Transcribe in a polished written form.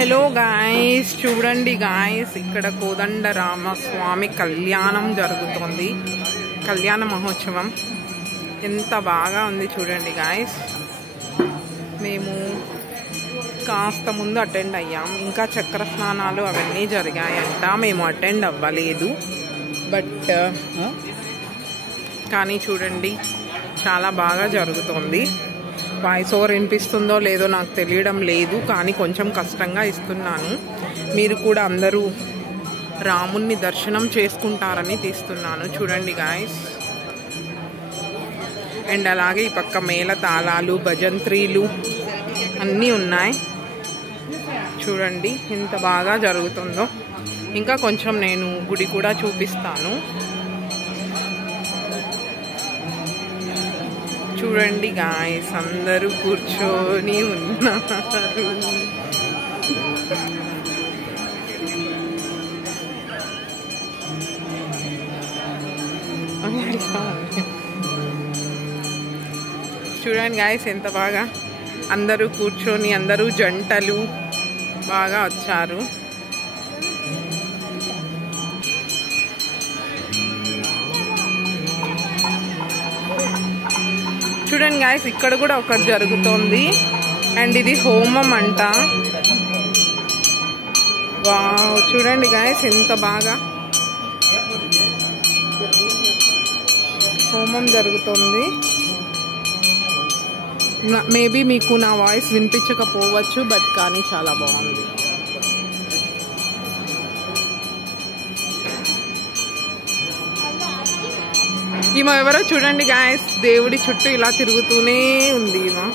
Hello guys, చూడండి guys, ఇక్కడ కోదండరామస్వామి కళ్యాణం జరుగుతుంది. కళ్యాణ మహోత్సవం ఎంత బాగా ఉంది చూడండి గాయ్స్. మేము కాస్త ముందు అటెండ్ అయ్యాం. ఇంకా చక్ర స్నానాలు అవన్నీ జరిగాయంట, మేము అటెండ్ అవ్వలేదు. బట్ కానీ చూడండి చాలా బాగా జరుగుతుంది. వాయిస్ ఓవర్ వినిపిస్తుందో లేదో నాకు తెలియడం లేదు, కానీ కొంచెం కష్టంగా ఇస్తున్నాను. మీరు కూడా అందరూ రాముణ్ణి దర్శనం చేసుకుంటారని తీస్తున్నాను. చూడండి గాయస్. అండ్ అలాగే ఈ పక్క మేళ తాళాలు, భజంత్రీలు అన్నీ ఉన్నాయి. చూడండి ఎంత బాగా జరుగుతుందో. ఇంకా కొంచెం నేను గుడి కూడా చూపిస్తాను. చూడండి గాయ్స్, అందరూ కూర్చొని ఉన్నారు. చూడండి గాయ్స్ ఎంత బాగా అందరూ కూర్చొని, అందరూ జంటలు బాగా వచ్చారు. చూడండి గాయస్, ఇక్కడ కూడా ఒకటి జరుగుతోంది. అండ్ ఇది హోమం అంట. వావ్, చూడండి గాయస్ ఎంత బాగా హోమం జరుగుతోంది. మేబీ మీకు నా వాయిస్ వినిపించకపోవచ్చు, బట్ కానీ చాలా బాగుంది. ఈమె ఎవరో చూడండి గాయస్, దేవుడి చుట్టూ ఇలా తిరుగుతూనే ఉంది ఈమె.